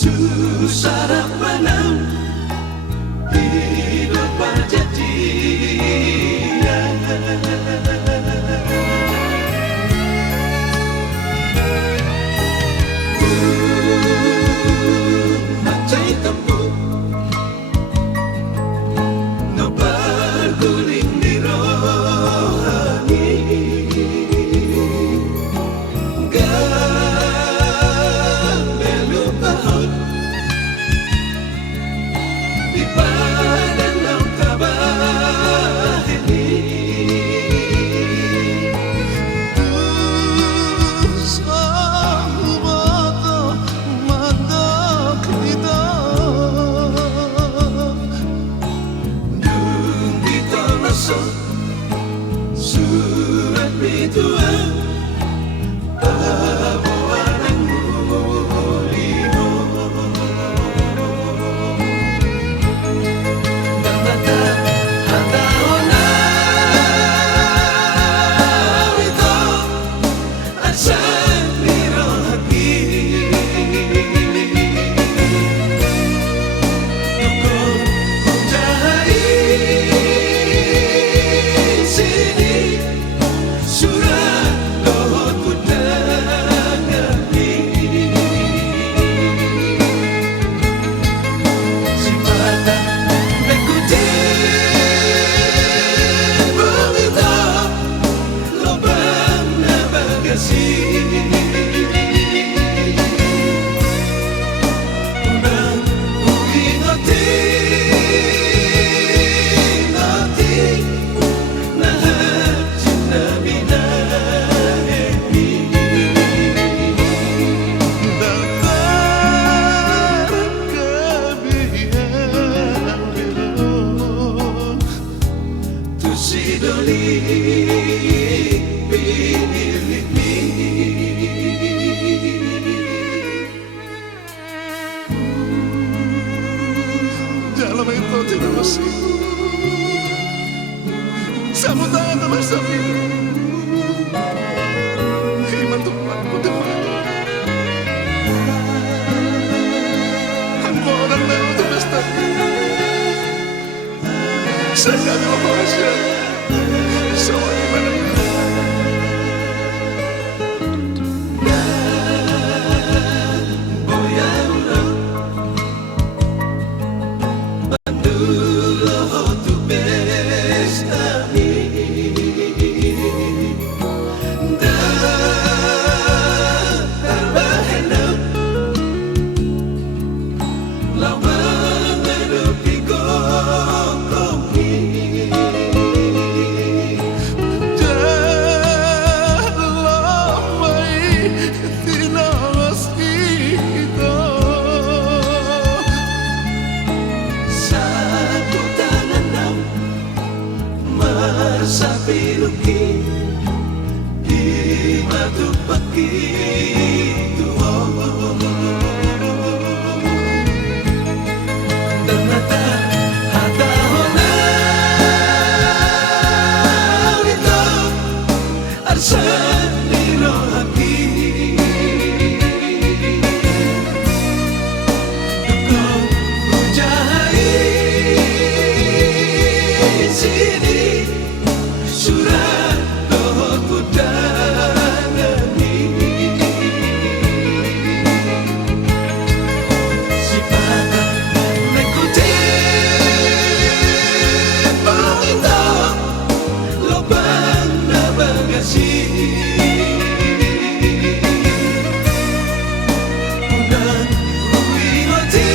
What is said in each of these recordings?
susah menang hidup berjadian. Macai tempuh no berguling di rohani, di badan lau kabah ini sahabat mata kita dung kita masuk surat bituan dalam itu tidak masih sambutan teman sambil iman Tuhanku teman hamba orang lain semesta saya berhasil semua iman sapi luki di batu begitu dan mata hata hona itu arsan di rohaki dukung hujai sini surat dohku dangani sifat mengikuti pangita lobang na bagasi unang uingoti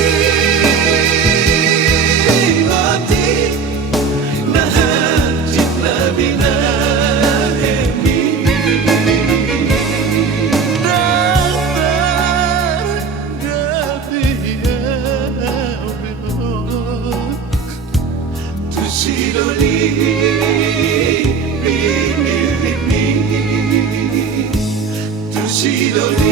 nahajit na binahemi tusidoli binirimi tusidoli